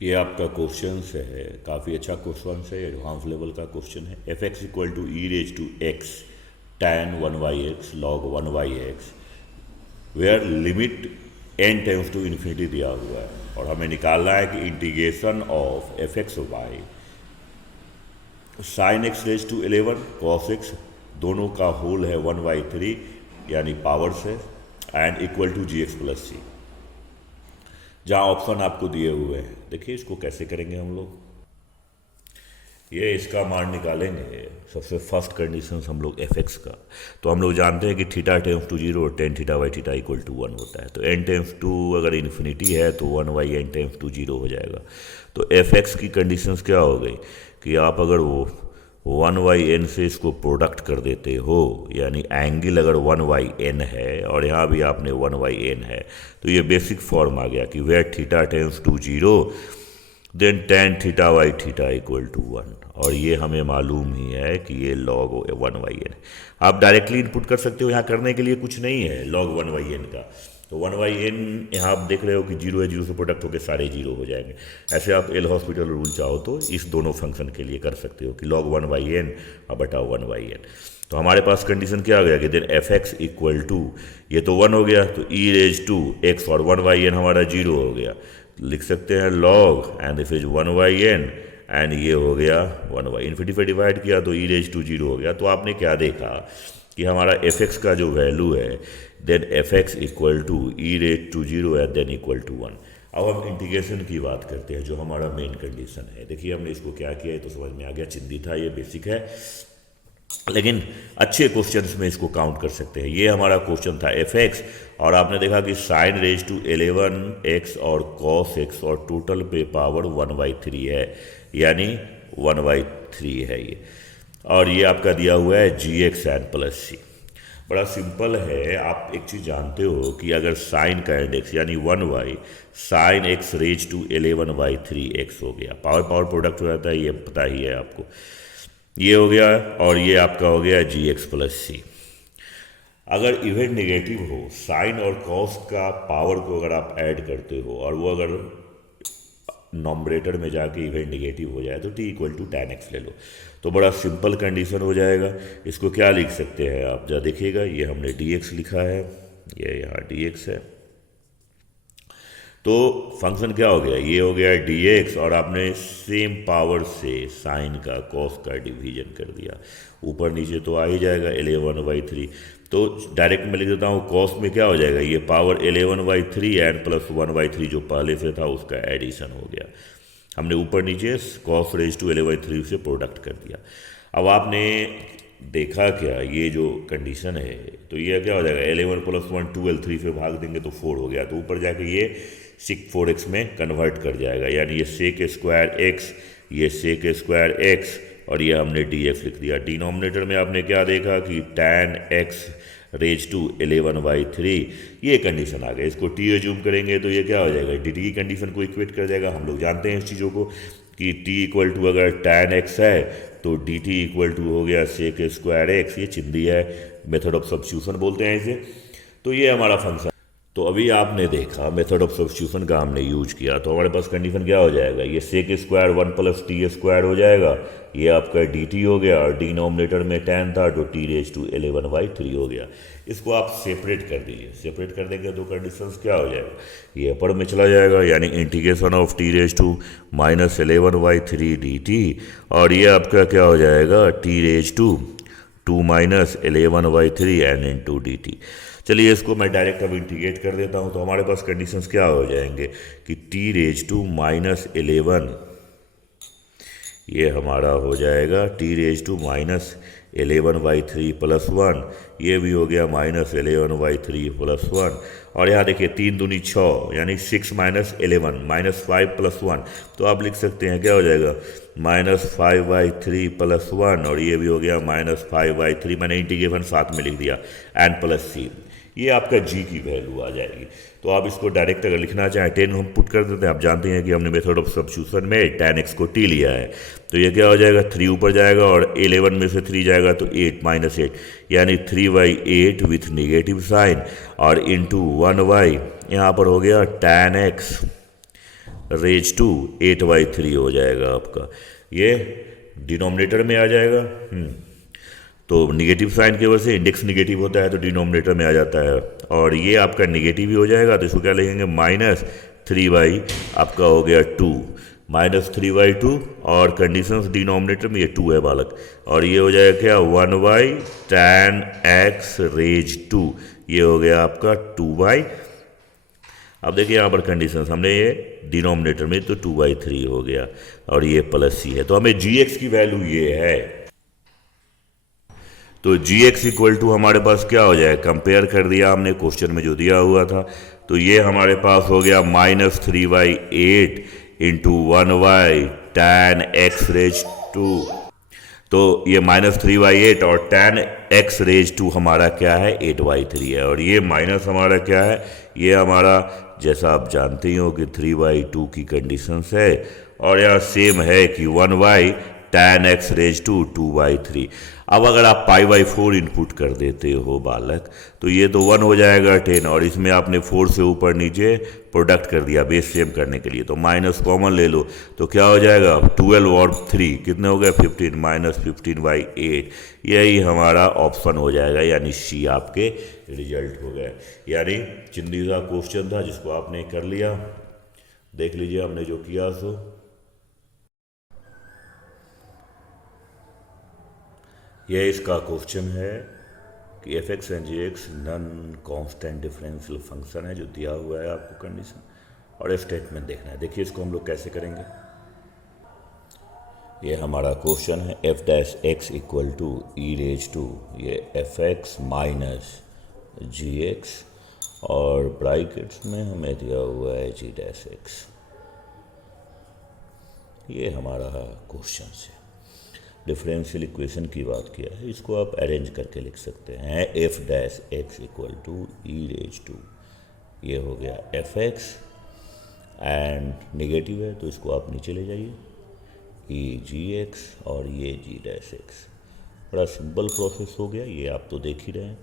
ये आपका क्वेश्चन है, काफ़ी अच्छा क्वेश्चन है, एडवांस लेवल का क्वेश्चन है। F x equal to E raise to X tan 1/x log 1/x where limit n tends to infinity दिया हुआ है और हमें निकालना है कि integration of F X by sine X raise to 11 cos X दोनों का होल है 1/3 यानी पावर्स है and equal to G X plus C. जहाँ ऑप्शन आपको दिए हुए हैं, देखिए इसको कैसे करेंगे हम लोग। ये इसका मान निकालेंगे। सबसे फर्स्ट कंडीशन हम लोग एफ एक्स का, तो हम लोग जानते हैं कि थीटा टेंस टू जीरो और tan theta by theta equal to 1 होता है। तो एन टेंस टू अगर इन्फिनिटी है तो 1/n टेंस टू जीरो हो जाएगा। तो एफ एक्स की कंडीशंस क्या हो गई कि आप अगर वो 1/n से इसको प्रोडक्ट कर देते हो, यानी एंगल अगर 1/n है और यहाँ भी आपने 1/n है, तो ये बेसिक फॉर्म आ गया कि where theta tends to zero then tan theta by theta equal to 1। और ये हमें मालूम ही है कि ये log 1/n। आप डायरेक्टली इनपुट कर सकते हो, यहाँ करने के लिए कुछ नहीं है log 1/n का। तो 1/n यहाँ आप देख रहे हो कि जीरो है, जीरो से प्रोडक्ट होकर सारे जीरो हो जाएंगे। ऐसे आप एल हॉस्पिटल रूल चाहो तो इस दोनों फंक्शन के लिए कर सकते हो कि log 1/n और बटा 1/n। तो हमारे पास कंडीशन क्या हो गया कि then f x equal to, ये तो 1 हो गया तो ई रेज टू एक्स और 1/n हमारा जीरो हो गया। लिख सकते हैं log and this is 1/n and ये हो गया 1/, इन्फिनिटी पे डिवाइड किया तो ई रेज टू जीरो हो गया। तो आपने क्या देखा कि हमारा एफ एक्स का जो वैल्यू है then f x equal to E raise to zero है देन इक्वल टू 1। अब हम इंटीग्रेशन की बात करते हैं जो हमारा मेन कंडीशन है। देखिए हमने इसको क्या किया है तो समझ में आ गया, चिंदी था, ये बेसिक है, लेकिन अच्छे क्वेश्चंस में इसको काउंट कर सकते हैं। ये हमारा क्वेश्चन था एफ एक्स और आपने देखा कि साइन रेज टू 11x और कॉस एक्स और टोटल पे पावर 1/3 है, यानी 1/3 है ये। और ये आपका दिया हुआ है जी एक्स एन प्लस सी। बड़ा सिंपल है। आप एक चीज़ जानते हो कि अगर साइन का इंडेक्स यानी 1/, sign X raise to 11/3x हो गया, पावर पावर प्रोडक्ट हो जाता है, ये पता ही है आपको। ये हो गया और ये आपका हो गया जी एक्स प्लस सी। अगर इवेंट नेगेटिव हो, साइन और कॉस का पावर को अगर आप ऐड करते हो और वो अगर नॉमरेटर में जाके इवेंट नेगेटिव हो जाए तो t equal to tan x ले लो। तो बड़ा सिंपल कंडीशन हो जाएगा। इसको क्या लिख सकते हैं आप, जरा देखिएगा, ये हमने dx लिखा है, ये यहाँ dx है। तो फंक्शन क्या हो गया, ये हो गया dx और आपने सेम पावर से साइन का कॉस का डिवीजन कर दिया, ऊपर नीचे तो आ ही जाएगा 11/3। तो डायरेक्ट मैं लिख देता हूँ, कॉस में क्या हो जाएगा, ये पावर 11/3 एंड प्लस 1/3 जो पहले से था उसका एडिशन हो गया। हमने ऊपर नीचे कॉस रेज टू 11/3 से प्रोडक्ट कर दिया। अब आपने देखा क्या, ये जो कंडीशन है तो ये क्या हो जाएगा, 11 + 1 12, 3 से भाग देंगे तो 4 हो गया। तो ऊपर जाके ये सिक 4x में कन्वर्ट कर जाएगा, यानी ये सेक स्क्वायर एक्स, ये सेक स्क्वायर एक्स और ये हमने dx लिख दिया। डिनोमिनेटर में आपने क्या देखा कि tan x रेज टू 11/3, ये कंडीशन आ गई। इसको t एज्यूम करेंगे तो ये क्या हो जाएगा, dt की कंडीशन को इक्वेट कर जाएगा। हम लोग जानते हैं इस चीज़ों को कि t इक्वल टू अगर tan x है तो dt इक्वल टू हो गया सेक स्क्वायर एक्स। ये चिंदी है, मेथड ऑफ सब्स्टिट्यूशन बोलते हैं इसे। तो ये हमारा फंक्शन। तो अभी आपने देखा मेथड ऑफ सब्स्टिट्यूशन का हमने यूज किया, तो हमारे पास कंडीशन क्या हो जाएगा, ये सेक स्क्वायर 1 + t² हो जाएगा, ये आपका dt हो गया और डिनोमिनेटर में tan था तो t रेज टू 11/3 हो गया। इसको आप सेपरेट कर दीजिए, सेपरेट कर देंगे तो कंडीशंस क्या हो जाएगा, ये अपर में चला जाएगा, यानी integration of t raise to -11/3 dt और ये आपका क्या हो जाएगा, t raise to 2 - 11/3 n into dt। चलिए इसको मैं डायरेक्ट अब इंटीग्रेट कर देता हूँ। तो हमारे पास कंडीशंस क्या हो जाएंगे कि t रेज टू -11, ये हमारा हो जाएगा t रेज टू -11/3 + 1, ये भी हो गया -11/3 + 1। और यहाँ देखिए 3 दूनी 6, यानी 6 - 11 -5 + 1। तो आप लिख सकते हैं क्या हो जाएगा, -5/3 + 1 और ये भी हो गया -5/3। मैंने इंटीग्रेशन साथ में लिख दिया n + c। ये आपका g की वैल्यू आ जाएगी। तो आप इसको डायरेक्ट अगर लिखना चाहें 10 हम पुट कर देते हैं। आप जानते हैं कि हमने मेथड ऑफ सब्स्टिट्यूशन में tan x को t लिया है, तो ये क्या हो जाएगा, 3 ऊपर जाएगा और 11 में से 3 जाएगा तो 8 - 8, यानी 3/8 विथ नेगेटिव साइन और इंटू 1/, यहाँ पर हो गया tan x। रेज टू 8/3 हो जाएगा आपका, ये डिनोमिनेटर में आ जाएगा। तो निगेटिव साइन की वजह से इंडेक्स निगेटिव होता है तो डिनोमिनेटर में आ जाता है, और ये आपका निगेटिव ही हो जाएगा तो इसको क्या लिखेंगे, -3 आपका हो गया 2, -3/2 और कंडीशंस डिनोमिनेटर में ये 2 है बालक, और ये हो जाएगा क्या 1/tan x रेज 2, ये हो गया आपका 2/। अब देखिए यहाँ पर कंडीशंस हमने ये डिनोमिनेटर में तो 2/3 हो गया और ये प्लस सी है, तो हमें gx की वैल्यू ये है। तो gx इक्वल टू हमारे पास क्या हो जाए, कंपेयर कर दिया हमने क्वेश्चन में जो दिया हुआ था, तो ये हमारे पास हो गया -3/8 इंटू 1/tan x रेज 2, तो ये -3/8 और tan x रेज 2 हमारा क्या है 8/3 है, और ये माइनस हमारा क्या है, ये हमारा जैसा आप जानते ही हो कि 3/2 की कंडीशंस है, और यहाँ सेम है कि 1/tan x रेज 2 2/3। अब अगर आप π/4 इनपुट कर देते हो बालक तो ये तो 1 हो जाएगा 10, और इसमें आपने 4 से ऊपर नीचे प्रोडक्ट कर दिया बेस सेम करने के लिए, तो माइनस कॉमन ले लो तो क्या हो जाएगा 12 और 3 कितने हो गए 15, -15/8, यही हमारा ऑप्शन हो जाएगा, यानी सी आपके रिजल्ट हो गए। यानी चिंदीदा क्वेश्चन था जिसको आपने कर लिया, देख लीजिए हमने जो किया सो। यह इसका क्वेश्चन है कि f(x) and g(x) non constant differential function है जो दिया हुआ है आपको कंडीशन, और ये स्टेटमेंट देखना है। देखिए इसको हम लोग कैसे करेंगे, ये हमारा क्वेश्चन है f(x) equal to e raise to ये f(x) माइनस gx, और ब्रैकेट्स में हमें दिया हुआ है g'(x), ये हमारा क्वेश्चन है। डिफरेंशियल इक्वेशन की बात किया है, इसको आप अरेंज करके लिख सकते हैं f(x) equal to e raise to, ये हो गया f(x) एंड निगेटिव है तो इसको आप नीचे ले जाइए e gx और ये g'(x), बड़ा सिंपल प्रोसेस हो गया, ये आप तो देख ही रहे हैं।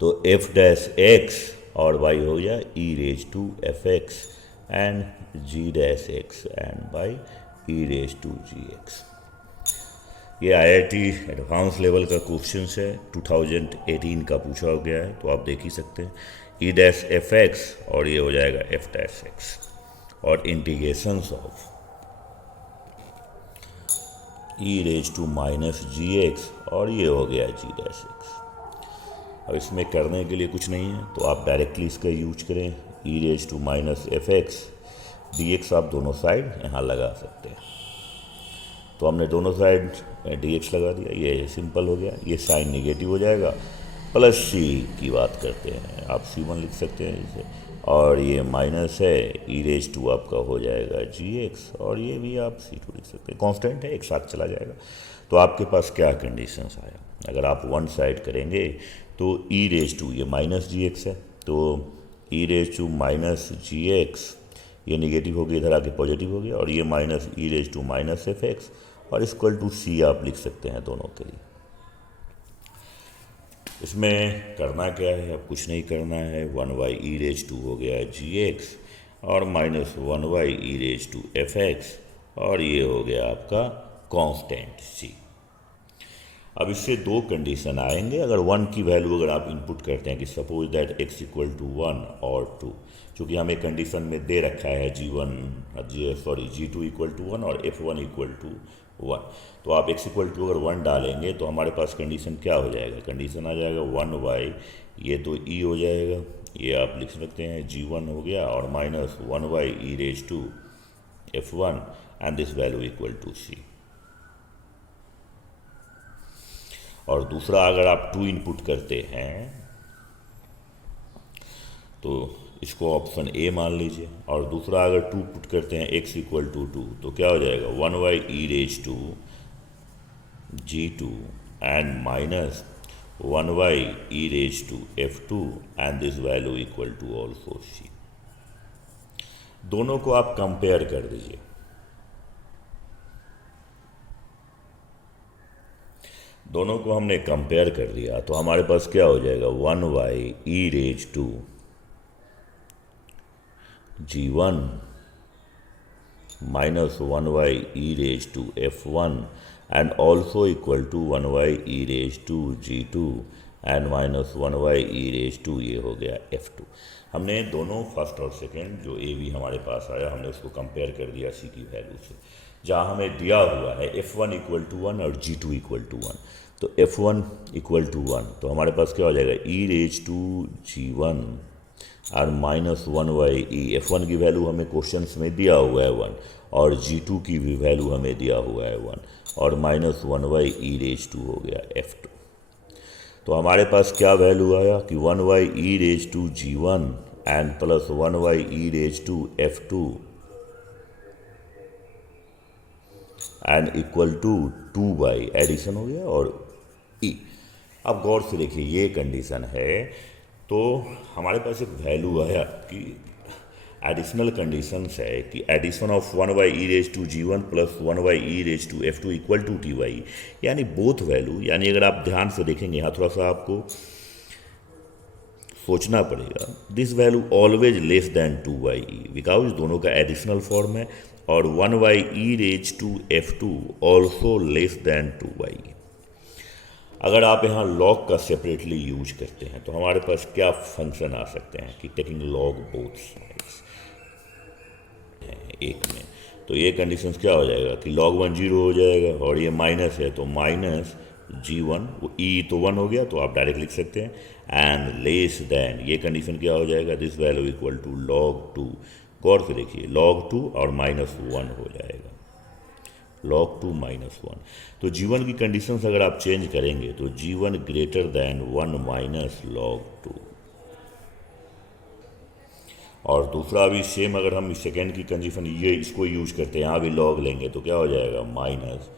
तो f(x) और y हो गया e raise to f(x) and g'(x) and by e raise to gx। ये IIT एडवांस लेवल का क्वेश्चन है, 2018 का पूछा गया है, तो आप देख ही सकते हैं e'(f(x) और ये हो जाएगा f'(x) और integrations of e raise to minus gx और ये हो गया g'(x). अब इसमें करने के लिए कुछ नहीं है तो आप डायरेक्टली इसका यूज करें, e raise to minus f(x) dx आप दोनों साइड यहाँ लगा सकते हैं, तो हमने दोनों साइड dx लगा दिया, ये सिंपल हो गया, ये साइन निगेटिव हो जाएगा। प्लस सी की बात करते हैं, आप c1 लिख सकते हैं इसे, और ये माइनस है e रेज टू आपका हो जाएगा gx, और ये भी आप c2 लिख सकते हैं, कांस्टेंट है एक साथ चला जाएगा। तो आपके पास क्या कंडीशंस आया, अगर आप वन साइड करेंगे तो e रेज टू ये माइनस gx है, तो e raise to minus gx ये निगेटिव हो गया, इधर आके पॉजिटिव हो गया, और ये minus e raise to minus f(x) और इक्वल टू सी आप लिख सकते हैं दोनों के लिए। इसमें करना क्या है, अब कुछ नहीं करना है, 1/e रेज टू हो गया gx और -1/e रेज टू f(x) और ये हो गया आपका कांस्टेंट c। अब इससे दो कंडीशन आएंगे, अगर 1 की वैल्यू अगर आप इनपुट करते हैं कि suppose that x equal to 1 और 2, चूँकि हमें कंडीशन में दे रखा है g2 इक्वल टू 1 और f1 इक्वल टू 1, तो आप x इक्वल टू अगर 1 डालेंगे तो हमारे पास कंडीशन क्या हो जाएगा, कंडीशन आ जाएगा 1/, ये तो e हो जाएगा, ये आप लिख सकते हैं g1 हो गया, और -1/e raise to f1 and this value equal to c। और दूसरा अगर आप 2 इनपुट करते हैं तो इसको ऑप्शन ए मान लीजिए, और दूसरा अगर 2 पुट करते हैं x इक्वल टू 2 तो क्या हो जाएगा 1/e raise to g2 and -1/e raise to f2 and this value equal to also c। दोनों को आप कंपेयर कर दीजिए, दोनों को हमने कंपेयर कर दिया तो हमारे पास क्या हो जाएगा 1/e raise to g1 minus 1y e raised to f1 and also equal to 1y e raised to g2 and minus 1y e raised to ये हो गया f2। हमने दोनों फर्स्ट और सेकेंड जो ए बी हमारे पास आया हमने उसको कंपेयर कर दिया सी की वैल्यू से, जहाँ हमें दिया हुआ है f1 इक्वल टू 1 और g2 इक्वल टू 1। तो f1 इक्वल टू 1 तो हमारे पास क्या हो जाएगा e रेज टू g1 और माइनस 1y e। f1 की वैल्यू हमें क्वेश्चंस में दिया हुआ है 1 और g2 की भी वैल्यू हमें दिया हुआ है 1 और minus 1y e raise to हो गया f2। तो हमारे पास क्या वैल्यू आया कि 1y e raise to g1 and plus 1y e raise to f2 and equal to 2y addition हो गया और e। अब गौर से देखिए ये कंडीशन है, तो हमारे पास एक वैल्यू आया कि एडिशनल कंडीशंस है कि addition of 1y e raise to g1 plus 1y e raise to f2 equal to dy, यानी बोथ वैल्यू, यानी अगर आप ध्यान से देखेंगे यहाँ थोड़ा सा आपको सोचना पड़ेगा, this value always less than 2y e because दोनों का एडिशनल फॉर्म है और 1y e raise to f2 also less than 2y e। अगर आप यहाँ लॉग का सेपरेटली यूज करते हैं तो हमारे पास क्या फंक्शन आ सकते हैं कि टेकिंग लॉग बोथ साइड्स एक में, तो ये कंडीशंस क्या हो जाएगा कि log 1 0 हो जाएगा और ये माइनस है तो माइनस g1 e तो 1 हो गया तो आप डायरेक्ट लिख सकते हैं एंड लेस देन, ये कंडीशन क्या हो जाएगा this value equal to log 2। गौर से देखिए log 2 और माइनस 1 हो जाएगा log 2 माइनस 1। तो g1 की कंडीशंस अगर आप चेंज करेंगे तो g1 greater than 1 minus log 2। और दूसरा भी सेम, अगर हम सेकेंड की कंडीशन ये इसको यूज करते हैं यहाँ भी लॉग लेंगे तो क्या हो जाएगा माइनस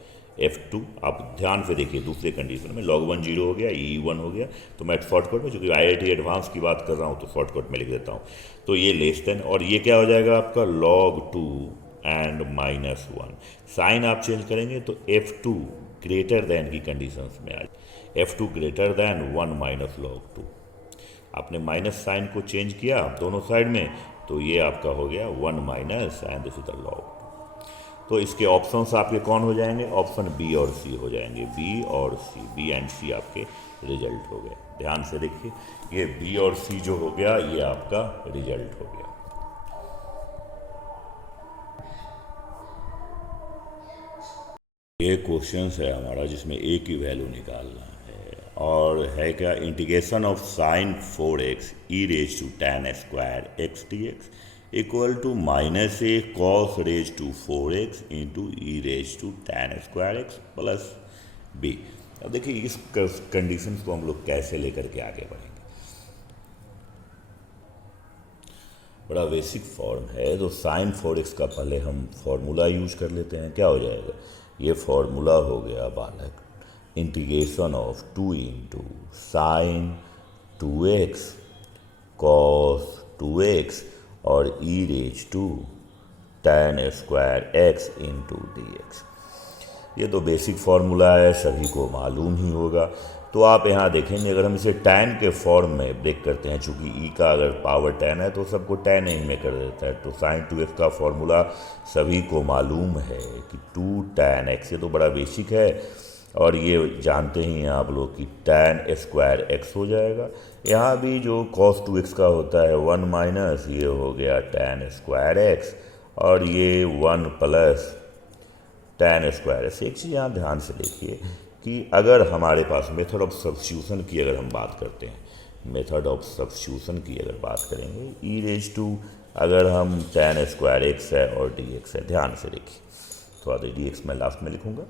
f2। आप ध्यान से देखिए दूसरे कंडीशन में log 1 0 हो गया e 1 हो गया, तो मैं शॉर्टकट में चूँकि IIT एडवांस की बात कर रहा हूँ तो शॉर्टकट में लिख देता हूँ, तो ये लेस देन और ये क्या हो जाएगा आपका log 2 एंड माइनस 1। साइन आप चेंज करेंगे तो f2 ग्रेटर देन की कंडीशंस में आ f2 greater than 1 minus log 2। आपने माइनस साइन को चेंज किया दोनों साइड में तो ये आपका हो गया 1 minus and this is the log 2। तो इसके ऑप्शंस आपके कौन हो जाएंगे, ऑप्शन बी और सी हो जाएंगे, बी और सी, बी एंड सी आपके रिजल्ट हो गए। ध्यान से देखिए ये बी और सी जो हो गया ये आपका रिजल्ट हो गया। ये क्वेश्चंस है हमारा जिसमें ए की वैल्यू निकालना है और है क्या integration of sine 4x e raise to tan square x dx equal to minus A cos raise to 4x into E raise to tan square x plus B. अब देखिए इस कंडीशन को हम लोग कैसे लेकर के आगे बढ़ेंगे। बड़ा बेसिक फॉर्म है, तो साइन 4x का पहले हम फॉर्मूला यूज कर लेते हैं। क्या हो जाएगा, ये फॉर्मूला हो गया बालक integration of 2 into sine 2x cos 2x और e raise to tan square x into dx। ये तो बेसिक फार्मूला है, सभी को मालूम ही होगा। तो आप यहाँ देखेंगे अगर हम इसे tan के फॉर्म में ब्रेक करते हैं, चूँकि e का अगर पावर tan है तो सबको tan ही में कर देता है, तो साइन 2x का फॉर्मूला सभी को मालूम है कि 2 tan x। ये तो बड़ा बेसिक है और ये जानते ही हैं आप लोग कि tan स्क्वायर x हो जाएगा। यहाँ भी जो cos 2x का होता है 1 माइनस ये हो गया tan स्क्वायर x और ये 1 प्लस tan स्क्वायर x। एक चीज़ यहाँ ध्यान से देखिए कि अगर हमारे पास मेथड ऑफ सब्स्टिट्यूशन की अगर हम बात करते हैं, मेथड ऑफ सब्स्टिट्यूशन की अगर बात करेंगे ई रेज टू अगर हम tan स्क्वायर x है और dx है, ध्यान से देखिए थोड़ा सा dx मैं लास्ट में लिखूँगा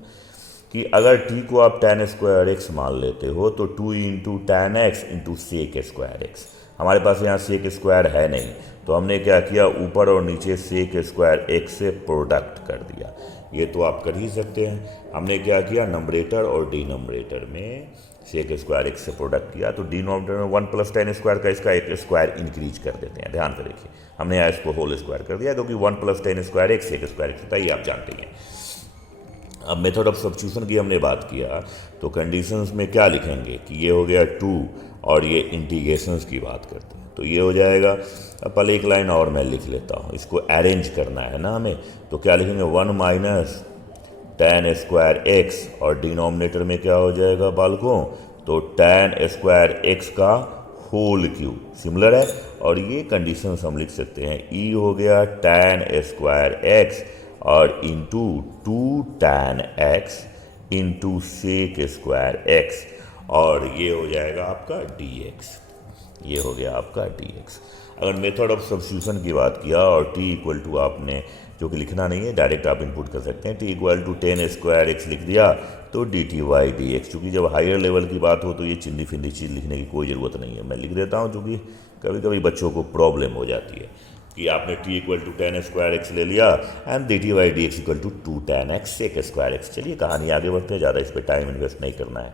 कि अगर t को आप tan स्क्वायर x मान लेते हो तो 2 into tan x into sec square x। हमारे पास यहाँ सेक स्क्वायर है नहीं तो हमने क्या किया, ऊपर और नीचे सेक स्क्वायर x से प्रोडक्ट कर दिया। ये तो आप कर ही सकते हैं। हमने क्या किया, नंबरेटर और डिनोमिनेटर में सेक स्क्वायर x से प्रोडक्ट किया, तो डिनोमिनेटर में 1 प्लस tan स्क्वायर का इसका एक स्क्वायर इंक्रीज कर देते हैं। ध्यान से देखिए हमने यहाँ इसको होल स्क्वायर कर दिया क्योंकि 1 plus tan square x sec square x होता है, ये आप जानते हैं। अब मेथड ऑफ सब्स्टिट्यूशन की हमने बात किया तो कंडीशंस में क्या लिखेंगे कि ये हो गया 2 और ये इंटीग्रेशंस की बात करते हैं। तो ये हो जाएगा। अब पहले एक लाइन और मैं लिख लेता हूँ, इसको अरेंज करना है ना हमें, तो क्या लिखेंगे 1 माइनस tan स्क्वायर एक्स, और डिनोमिनेटर में क्या हो जाएगा बालकों, तो tan स्क्वायर एक्स का होल क्यूब, सिमिलर है। और ये कंडीशन हम लिख सकते हैं, ई हो गया tan स्क्वायर एक्स और into 2 tan x into sec square x, और ये हो जाएगा आपका dx, ये हो गया आपका dx। अगर मेथड ऑफ सब्स्टिट्यूशन की बात किया और t इक्वल टू आपने, जो कि लिखना नहीं है, डायरेक्ट आप इनपुट कर सकते हैं, t equal to tan square x लिख दिया तो dt बाई डी एक्स। चूँकि जब हायर लेवल की बात हो तो ये चिंदी फिंदी चीज़ लिखने की कोई ज़रूरत नहीं है, मैं लिख देता हूँ, चूँकि कभी कभी बच्चों को प्रॉब्लम हो जाती है कि आपने t equal to tan square x ले लिया and dt by d x equal to 2 tan x sec square x. चलिए कहानी आगे बढ़ते हैं, ज़्यादा इस पर टाइम इन्वेस्ट नहीं करना है।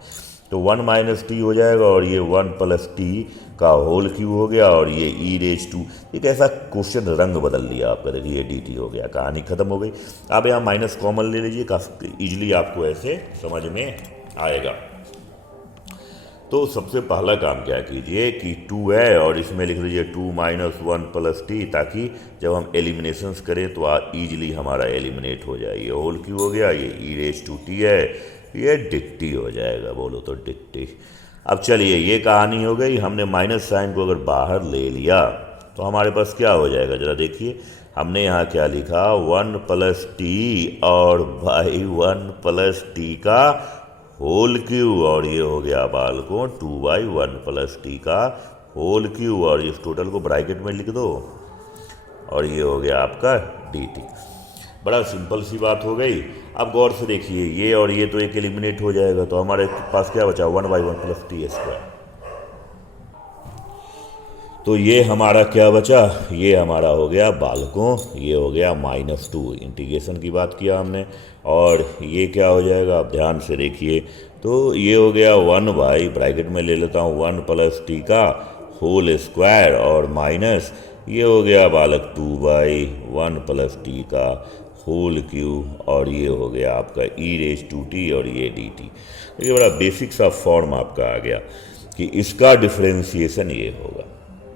तो 1 माइनस टी हो जाएगा और ये 1 प्लस टी का होल क्यूब हो गया, और ये ई रेज टू, एक ऐसा क्वेश्चन रंग बदल लिया आपका, देखिए ये डी टी हो गया, कहानी खत्म हो गई। आप यहाँ माइनस कॉमन ले लीजिए, काफ़ी ईजिली आपको ऐसे समझ में आएगा। तो सबसे पहला काम क्या कीजिए कि 2 है और इसमें लिख लीजिए 2 माइनस 1 प्लस टी, ताकि जब हम एलिमिनेशंस करें तो ईजिली हमारा एलिमिनेट हो जाए। ये होल क्यूब हो गया, ये ई रेज टू टी है, ये डिक्टी हो जाएगा, बोलो तो डिक्टी। अब चलिए ये कहानी हो गई। हमने माइनस साइन को अगर बाहर ले लिया तो हमारे पास क्या हो जाएगा, ज़रा देखिए। हमने यहाँ क्या लिखा, 1 प्लस टी और बाई 1 प्लस टी का होल क्यूब, और ये हो गया बालकों 2 बाई 1 प्लस टी का होल क्यूब, और इस टोटल को ब्रैकेट में लिख दो, और ये हो गया आपका डी टी। बड़ा सिंपल सी बात हो गई। अब गौर से देखिए, ये और ये तो एक एलिमिनेट हो जाएगा, तो हमारे पास क्या बचा, 1 बाई 1 प्लस टी स्क्वायर। तो ये हमारा क्या बचा, ये हमारा हो गया बालकों, ये हो गया -2, इंटीग्रेशन की बात किया हमने, और ये क्या हो जाएगा, आप ध्यान से देखिए। तो ये हो गया 1 बाई, ब्रैकेट में ले लेता हूँ 1 प्लस टी का होल स्क्वायर, और माइनस ये हो गया बालक 2 बाई 1 प्लस टी का होल क्यूब, और ये हो गया आपका ई रेज टू टी, और ये डी टी। ये बड़ा बेसिक सा फॉर्म आपका आ गया कि इसका डिफ्रेंसिएशन ये होगा,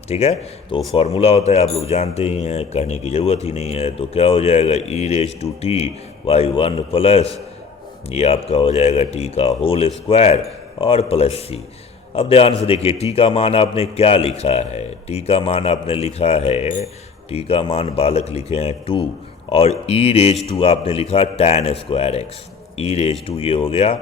ठीक है। तो फॉर्मूला होता है, आप लोग जानते ही हैं, कहने की ज़रूरत ही नहीं है। तो क्या हो जाएगा, E raise to T by 1 plus, ये आपका हो जाएगा टी का होल स्क्वायर और प्लस सी। अब ध्यान से देखिए, टी का मान आपने क्या लिखा है, टी का मान आपने लिखा है, टी का मान बालक लिखे हैं 2, और ई रेज टू आपने लिखा tan square x, e raise to ये हो गया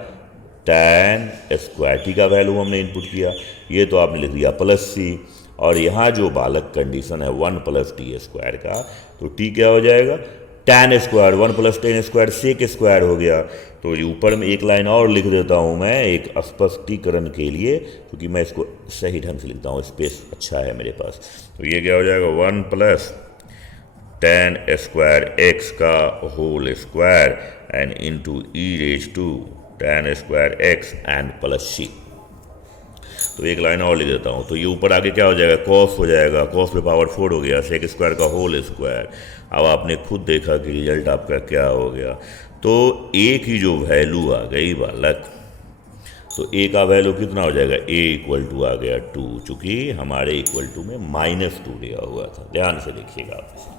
tan स्क्वायर, टी का वैल्यू हमने इनपुट किया, ये तो आपने लिख दिया प्लस सी, और यहाँ जो बालक कंडीशन है 1 प्लस टी स्क्वायर का, तो टी क्या हो जाएगा, tan square, 1 plus tan square sec square हो गया। तो ये ऊपर में एक लाइन और लिख देता हूँ मैं, एक स्पष्टीकरण के लिए, क्योंकि मैं इसको सही ढंग से लिखता हूँ, स्पेस अच्छा है मेरे पास। तो ये क्या हो जाएगा, 1 प्लस tan स्क्वायर एक्स का whole square and into E raise to tan square X and plus C. तो एक लाइन और लिख देता हूँ। तो ये ऊपर आगे क्या हो जाएगा, कॉस हो जाएगा, कॉस पे पावर 4 हो गया, सेक स्क्वायर का होल स्क्वायर। अब आपने खुद देखा कि रिजल्ट आपका क्या हो गया। तो ए की जो वैल्यू आ गई बालक, तो ए का वैल्यू कितना हो जाएगा, ए इक्वल टू आ गया 2, चूँकि हमारे इक्वल टू में -2 दिया हुआ था। ध्यान से देखिएगा आप।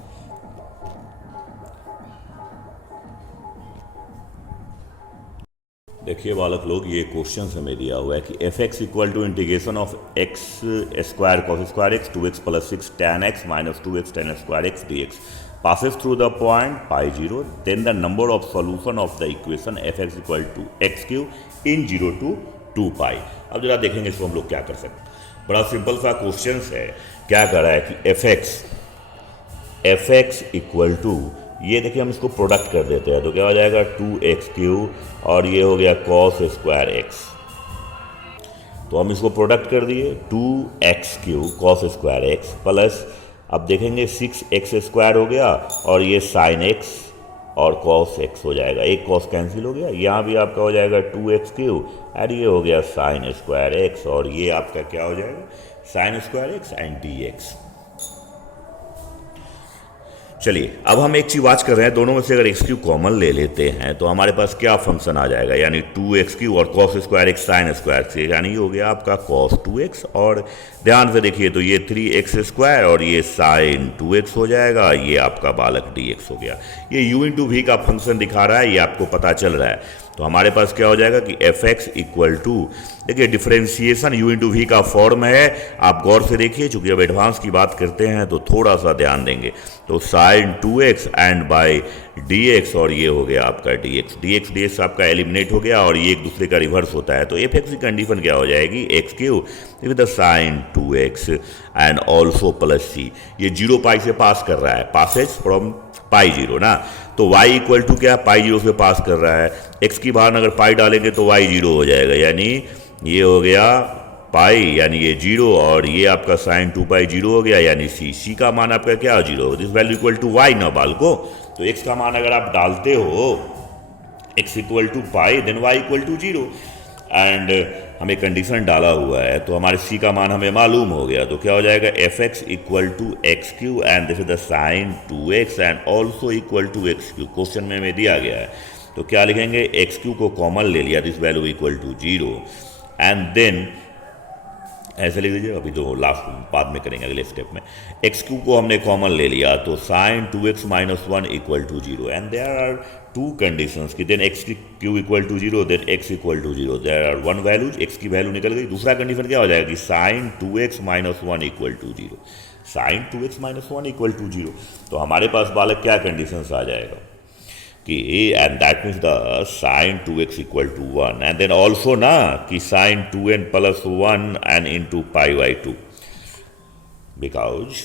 देखिए बालक लोग, ये क्वेश्चन हमें दिया हुआ है कि f x equal to integration of x square cos square x 2x plus 6 tan x minus 2x tan square x dx passes through the point pi 0, then the number of solution of the equation f x equal to x cube in 0 to 2 pi। अब जरा देखेंगे इसको हम लोग क्या कर सकते हैं। बड़ा सिंपल सा क्वेश्चन है। क्या कर रहा है कि एफ एक्स इक्वल टू, ये देखिए हम इसको प्रोडक्ट कर देते हैं, तो क्या हो जाएगा 2x क्यूब, और ये हो गया कॉस स्क्वायर एक्स। तो हम इसको प्रोडक्ट कर दिए, 2x cube cos square x plus, अब देखेंगे 6x स्क्वायर हो गया, और ये साइन एक्स और कॉस एक्स हो जाएगा, एक कॉस कैंसिल हो गया, यहाँ भी आपका हो जाएगा 2x क्यूब, और ये हो गया साइन स्क्वायर एक्स, और ये आपका क्या हो जाएगा sine square X and dx। चलिए अब हम एक चीज वाच कर रहे हैं, दोनों में से अगर एक्स क्यू कॉमन ले लेते हैं तो हमारे पास क्या फंक्शन आ जाएगा, यानी 2x³ और cos square x sine square से, यानी ये हो गया आपका cos 2x, और ध्यान से देखिए तो ये 3x² और ये साइन 2x हो जाएगा, ये आपका बालक dx हो गया। ये u इंटू वी का फंक्शन दिखा रहा है, ये आपको पता चल रहा है। तो हमारे पास क्या हो जाएगा कि fx इक्वल टू, देखिए डिफरेंशिएशन u इंटू वी का फॉर्म है, आप गौर से देखिए, चूंकि अब एडवांस की बात करते हैं तो थोड़ा सा ध्यान देंगे। तो sine 2x and bye dx, और ये हो गया आपका dx आपका एलिमिनेट हो गया, और ये एक दूसरे का रिवर्स होता है। तो fx की कंडीशन क्या हो जाएगी, x³ with the sine 2x and also plus c, ये 0 पाई से पास कर रहा है, पासेज फ्रॉम पाई 0 ना, तो y इक्वल टू क्या, पाई 0 से पास कर रहा है, x की बाहर अगर पाई डालेंगे तो y 0 हो जाएगा, यानी ये हो गया पाई, यानी ये 0, और ये आपका साइन 2 पाई 0 हो गया, यानी c का मान आपका क्या 0 होगा, this value equal to y ना बाल को। तो x का मान अगर आप डालते हो x equal to pi then y equal to 0, and हमें कंडीशन डाला हुआ है तो हमारे c का मान हमें मालूम हो गया। तो क्या हो जाएगा, fx equal to x³ and this is the sine 2x and also equal to x³, question में हमें दिया गया है। तो क्या लिखेंगे, x³ को कॉमन ले लिया, this value equal to 0, and then ऐसे लिख दीजिए, अभी तो लास्ट बाद में करेंगे अगले स्टेप में। x³ को हमने कॉमन ले लिया तो sine 2x minus 1 equal to 0, and there are two conditions कि then x³ equal to 0 then x equal to 0, there are one values, x की वैल्यू निकल गई। दूसरा कंडीशन क्या हो जाएगा कि sine 2x minus 1 equal to 0, sine 2x minus 1 equal to 0। तो हमारे पास बालक क्या कंडीशंस आ जाएगा कि and that means the sine 2x equal to 1, and then also ना कि sine 2n plus 1 and into pi by 2, because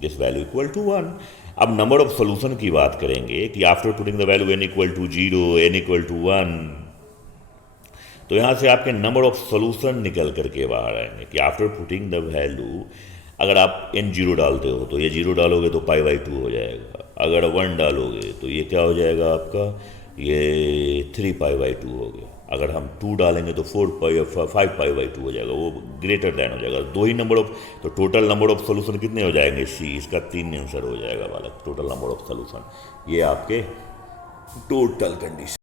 this value equal to 1। अब नंबर ऑफ सोल्यूशन की बात करेंगे कि after putting the value n equal to 0, n equal to 1, तो यहाँ से आपके नंबर ऑफ सोल्यूशन निकल करके बाहर आएंगे कि आफ्टर पुटिंग द वैल्यू, अगर आप n 0 डालते हो तो ये 0 डालोगे तो पाई बाई 2 हो जाएगा, अगर 1 डालोगे तो ये क्या हो जाएगा आपका, ये 3 पाई बाई 2 हो गया, अगर हम 2 डालेंगे तो 5 पाई बाई 2 हो जाएगा, वो ग्रेटर दैन हो जाएगा। दो ही नंबर ऑफ, तो टोटल नंबर ऑफ सोल्यूशन कितने हो जाएंगे, सी, इसका 3 आंसर हो जाएगा बालक, टोटल नंबर ऑफ सोल्यूशन, ये आपके टोटल कंडीशन।